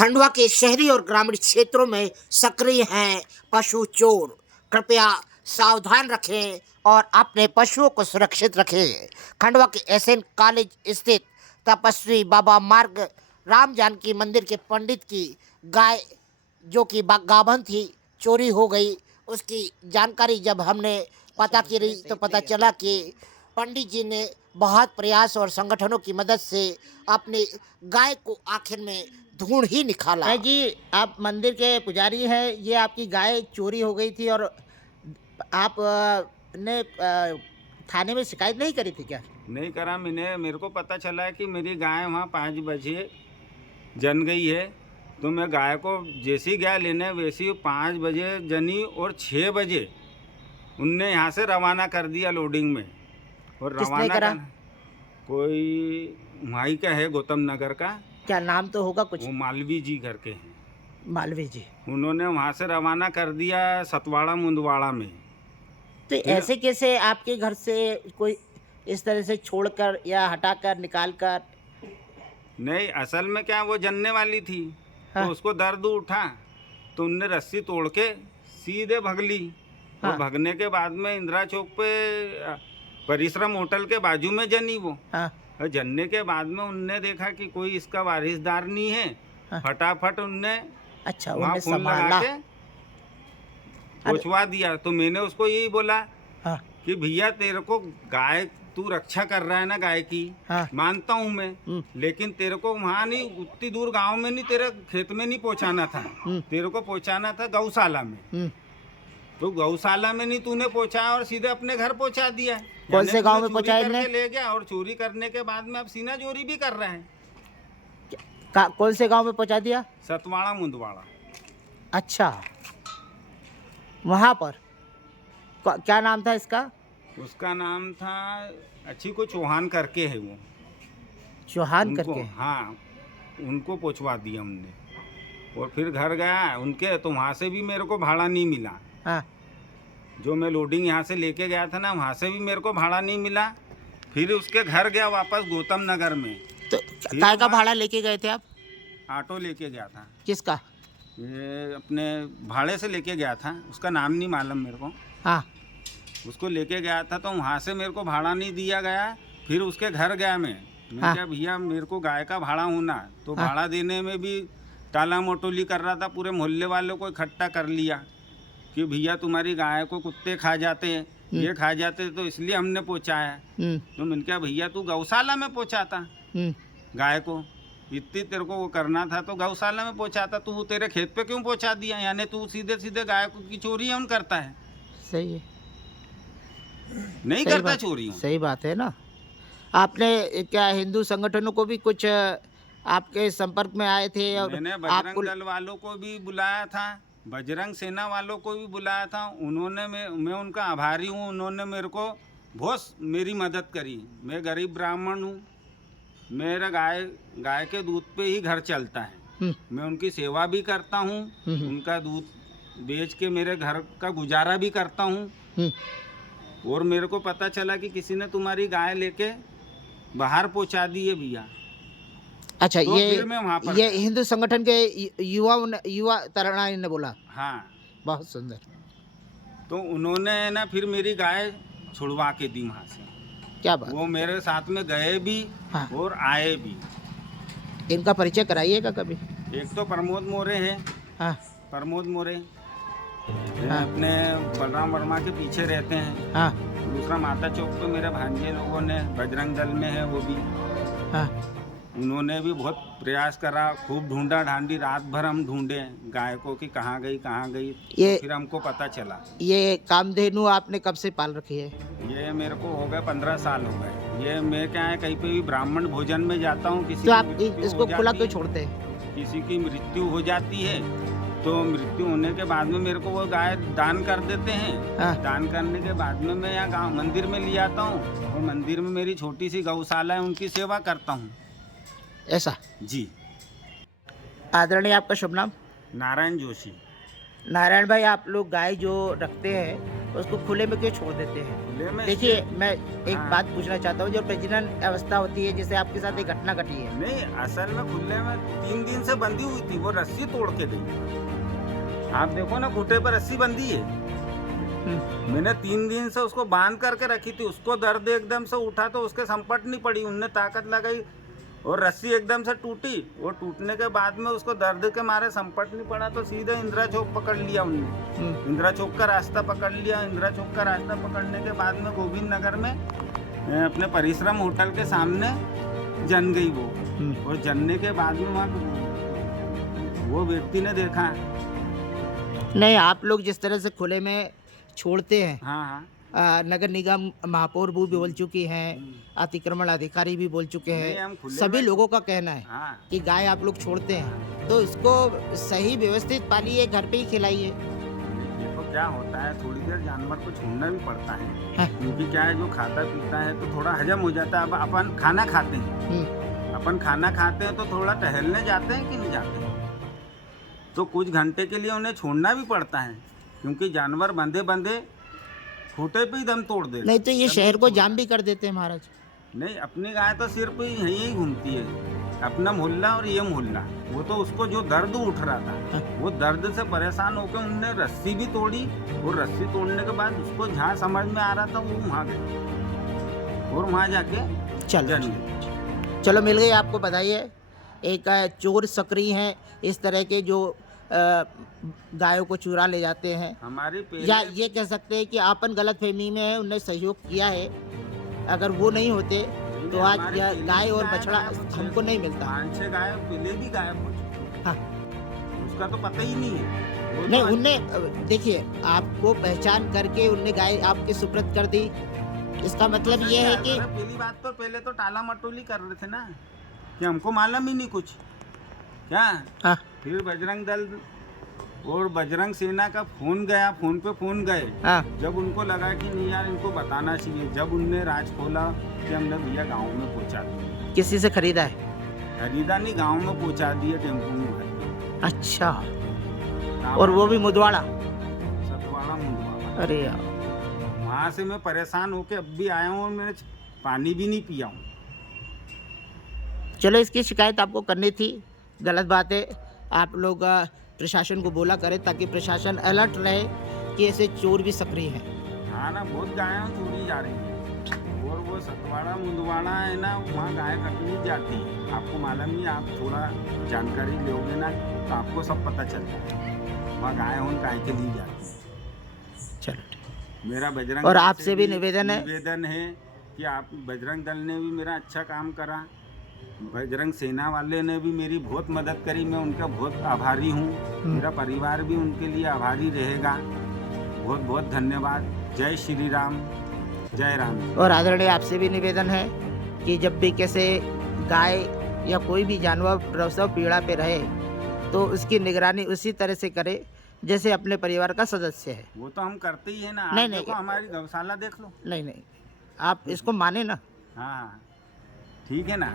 खंडवा के शहरी और ग्रामीण क्षेत्रों में सक्रिय हैं पशु चोर। कृपया सावधान रखें और अपने पशुओं को सुरक्षित रखें। खंडवा के एसएन कॉलेज स्थित तपस्वी बाबा मार्ग राम जानकी मंदिर के पंडित की गाय जो कि गाभन थी चोरी हो गई। उसकी जानकारी जब हमने पता की तो पता चला कि पंडित जी ने बहुत प्रयास और संगठनों की मदद से अपनी गाय को आखिर में ढूंढ ही निकाला। जी, आप मंदिर के पुजारी हैं। ये आपकी गाय चोरी हो गई थी और आप ने थाने में शिकायत नहीं करी थी क्या? नहीं करा मैंने। मेरे को पता चला है कि मेरी गाय वहाँ 5 बजे जन गई है, तो मैं गाय को जैसी गाय लेने वैसी 5 बजे जनी और 6 बजे उनने यहाँ से रवाना कर दिया लोडिंग में। और किसने करा? कोई माई का है गौतम नगर का। क्या नाम तो होगा कुछ? वो मालवी जी करके हैं। मालवी जी। उन्होंने वहाँ से रवाना कर दिया सतवाड़ा मुंदवाड़ा में। तो ऐसे कैसे आपके घर से कोई इस तरह से छोड़कर या हटाकर निकालकर? नहीं, असल में क्या वो जनने वाली थी। हाँ। तो उसको दर्द उठा तो उनने रस्सी तोड़ के सीधे भगली। हाँ। और भगने के बाद में इंदिरा चौक पे परिश्रम होटल के बाजू में जनी वो। हाँ। और जनने के बाद में उनने देखा कि कोई इसका वारिसदार नहीं है। हाँ। फटाफट उनने अच्छा, वहाँ उन्हें फोन लगा संभाला। के पहुँचवा दिया। तो मैंने उसको यही बोला हाँ। कि भैया तेरे को गाय तू रक्षा कर रहा है ना गाय की। हाँ। मानता हूँ मैं, लेकिन तेरे को वहाँ नहीं, उतनी दूर गांव में नहीं, तेरे खेत में नहीं पहुँचाना था। तेरे को पहुँचाना था गौशाला में। तो गौशाला में नहीं तूने पहुँचाया और सीधे अपने घर पहुँचा दिया। कौन से गांव में पहुँचाया? ले गया और चोरी करने के बाद में अब सीना चोरी भी कर रहे हैं। कौन से गांव में पहुँचा दिया? सतवाड़ा मुंदवाड़ा। अच्छा, वहाँ पर क्या नाम था इसका? उसका नाम था अच्छी को चौहान करके है वो। चौहान करके? हाँ, उनको पहुँचवा दिया हमने। और फिर घर गया उनके, तो वहाँ से भी मेरे को भाड़ा नहीं मिला। हाँ। जो मैं लोडिंग यहाँ से लेके गया था ना, वहाँ से भी मेरे को भाड़ा नहीं मिला। फिर उसके घर गया वापस गौतम नगर में। तो काय का भाड़ा लेके गए थे आप? ऑटो लेके गया था। किसका? ये अपने भाड़े से लेके गया था, उसका नाम नहीं मालूम मेरे को। हाँ। उसको लेके गया था तो वहाँ से मेरे को भाड़ा नहीं दिया गया। फिर उसके घर गया मैं हाँ। क्या भैया मेरे को गाय का भाड़ा होना। तो हाँ। भाड़ा देने में भी टाला मोटोली कर रहा था। पूरे मोहल्ले वालों को इकट्ठा कर लिया कि भैया तुम्हारी गाय को कुत्ते खा जाते हैं, ये खा जाते, तो इसलिए हमने पहुँचाया। तो मैंने कहा भैया तू गौशाला में पहुँचाता गाय को, इतनी तेरे को वो करना था तो गौशाला में पहुँचाता। तू तेरे खेत पे क्यों पहुँचा दिया? यानी तू सीधे सीधे गाय की चोरी उन करता है। सही है, नहीं करता चोरी। सही बात है ना। आपने क्या हिंदू संगठनों को भी कुछ आपके संपर्क में आए थे? और मैंने बजरंग दल वालों को भी बुलाया था, बजरंग सेना वालों को भी बुलाया था। उन्होंने मैं उनका आभारी हूँ। उन्होंने मेरे को बहुत मेरी मदद करी। मैं गरीब ब्राह्मण हूँ, मेरा गाय के दूध पे ही घर चलता है। मैं उनकी सेवा भी करता हूँ, उनका दूध बेच के मेरे घर का गुजारा भी करता हूँ। और मेरे को पता चला कि किसी ने तुम्हारी गाय लेके बाहर पहुंचा दी है भैया। अच्छा, तो फिर मैं वहाँ पर ये हिंदू संगठन के युवा तरुणाई ने बोला? हाँ। बहुत सुंदर। तो उन्होंने ना फिर मेरी गाय छुड़वा के दी वहाँ से। क्या बात? वो मेरे साथ में गए भी। हाँ। और आए भी। इनका परिचय कराइएगा कभी। एक तो प्रमोद मोरे है। हाँ। प्रमोद मोरे। हाँ। अपने बलराम वर्मा के पीछे रहते हैं। हाँ। दूसरा माता चौक पे मेरे भांजे लोगों ने बजरंग दल में है वो भी। हाँ। उन्होंने भी बहुत प्रयास करा, खूब ढूंढा ढांडी, रात भर हम ढूंढे गाय को कि कहाँ गई कहाँ गई। तो फिर हमको पता चला। ये कामधेनु आपने कब से पाल रखी है? ये मेरे को हो गए 15 साल हो गए। ये मैं क्या है कहीं पे भी ब्राह्मण भोजन में जाता हूँ, किसी तो आप इसको खुला क्यों छोड़ते हैं? किसी की मृत्यु हो जाती है तो मृत्यु होने के बाद में मेरे को वो गाय दान कर देते हैं। हाँ। दान करने के बाद में मैं यहाँ गाँव मंदिर में ले आता हूँ और मंदिर में मेरी छोटी सी गौशाला है, उनकी सेवा करता हूँ। ऐसा? जी। आदरणीय, आपका शुभ नाम? नारायण जोशी। नारायण भाई, आप लोग गाय जो रखते हैं उसको खुले में क्यों छोड़ देते हैं? खुले में देखिए, इसलिए- मैं एक हाँ। बात पूछना चाहता हूँ, जो प्रजनन अवस्था होती है, जैसे आपके साथ एक घटना घटी है। नहीं, असल में खुले में 3 दिन से बंधी हुई थी, वो रस्सी तोड़ के गई। आप देखो ना, खूंटे पर रस्सी बंधी है। हुँ, मैंने 3 दिन से उसको बांध करके रखी थी, उसको दर्द एकदम से उठा तो उसके संपट नहीं पड़ी, उनने ताकत लगाई और रस्सी एकदम से टूटी। वो टूटने के बाद में उसको दर्द के मारे संपट नहीं पड़ा तो सीधे इंदिरा चौक पकड़ लिया उनने। हुँ, इंदिरा चौक का रास्ता पकड़ लिया। इंदिरा चौक का रास्ता पकड़ने के बाद में गोविंद नगर में अपने परिश्रम होटल के सामने जन गई वो। हुँ। और जनने के बाद में वहाँ वो व्यक्ति ने देखा। नहीं, आप लोग जिस तरह से खुले में छोड़ते हैं, हाँ, हाँ। नगर निगम महापौर भी बोल चुकी हैं, अतिक्रमण अधिकारी भी बोल चुके नहीं, हम हैं, खुले सभी में- लोगों का कहना है हाँ। कि गाय आप लोग छोड़ते हैं, तो इसको सही व्यवस्थित पालिए, घर पे ही खिलाइए। देखो क्या होता है, थोड़ी देर जानवर को छोड़ना भी पड़ता है, हाँ। क्योंकि क्या है, जो खाता पीता है तो थोड़ा हजम हो जाता है। अब अपन खाना खाते हैं, हुँ, अपन खाना खाते हैं तो थोड़ा टहलने जाते हैं कि नहीं जाते हैं, तो कुछ घंटे के लिए उन्हें छोड़ना भी पड़ता है, क्योंकि जानवर बंधे बंधे खूंटे पे ही दम तोड़ देते। नहीं तो ये तब शहर नहीं को छोड़ता। जाम भी कर देते हैं महाराज। नहीं, अपनी गाय तो सिर्फ यहीं ही घूमती है, अपना मोहल्ला और ये मोहल्ला। वो तो उसको जो दर्द उठ रहा था, वो दर्द से परेशान होकर उनने रस्सी भी तोड़ी और रस्सी तोड़ने के बाद उसको जहाँ समझ में आ रहा था वो वहाँ गई और वहाँ जाके चलो जन ठीक गई। है। चलो मिल गई, आपको बधाई है। एक चोर सक्रिय हैं इस तरह के, जो गायों को चुरा ले जाते हैं, हमारी या पहले ये कह सकते हैं कि आपन गलतफहमी में है, उनने सहयोग किया है। अगर वो नहीं होते तो आज हमारी यह पहले गाय भी और गाय बछड़ा गायब हो चुकी हमको है। नहीं मिलता। 5-6 गाय पहले भी गायब हो चुकी हाँ। है। उसका तो पता ही नहीं है। वो नहीं, तो उनने देखिए, आपको पहचान करके उनने गाय आपके सुपुर्द कर दी। इसका मतलब ये है कि पहली बात तो पहले तो टाला मटोली कर रहे थे ना, कि हमको मालूम ही नहीं कुछ क्या। हाँ, फिर बजरंग दल और बजरंग सेना का फोन गया, फोन पे फोन गए। हाँ, जब उनको लगा कि नहीं यार, इनको बताना चाहिए, जब उनने राज खोला कि हमने भैया गांव में पहुंचा दिया। किसी से खरीदा है? खरीदा नहीं, गांव में पहुंचा दिए टेम्पो में भर के। अच्छा, गाँव और वो भी मुदवाड़ा? सतवाड़ा मुंडवाड़ा। अरे यार, वहाँ से मैं परेशान होके अब भी आया हूँ और मैंने पानी भी नहीं पिया हूँ। चलो, इसकी शिकायत आपको करनी थी, गलत बात है। आप लोग प्रशासन को बोला करें, ताकि प्रशासन अलर्ट रहे कि ऐसे चोर भी सक्रिय हैं। हाँ ना, बहुत गायें चोरी जा रही हैं। और वो सतवाड़ा मुंडवाड़ा है ना, वहाँ गाय कटनी जाती है। आपको मालूम ही, आप थोड़ा जानकारी लोगे ना तो आपको सब पता चल जाएगा। वहाँ गाय उन गाय के ली जाती है। चलो ठीक। मेरा बजरंग और दल आपसे से भी निवेदन है? निवेदन है कि आप, बजरंग दल ने भी मेरा अच्छा काम करा, बजरंग सेना वाले ने भी मेरी बहुत मदद करी, मैं उनका बहुत आभारी हूँ। मेरा परिवार भी उनके लिए आभारी रहेगा। बहुत बहुत धन्यवाद। जय श्री राम, जय राम। और आदरणीय, आपसे भी निवेदन है कि जब भी कैसे गाय या कोई भी जानवर प्रसव पीड़ा पे रहे, तो उसकी निगरानी उसी तरह से करे जैसे अपने परिवार का सदस्य है। वो तो हम करते ही है ना। नहीं, आप नहीं। देखो, हमारी गौशाला देख लो। नहीं, नहीं, आप इसको माने ना। हाँ, ठीक है ना।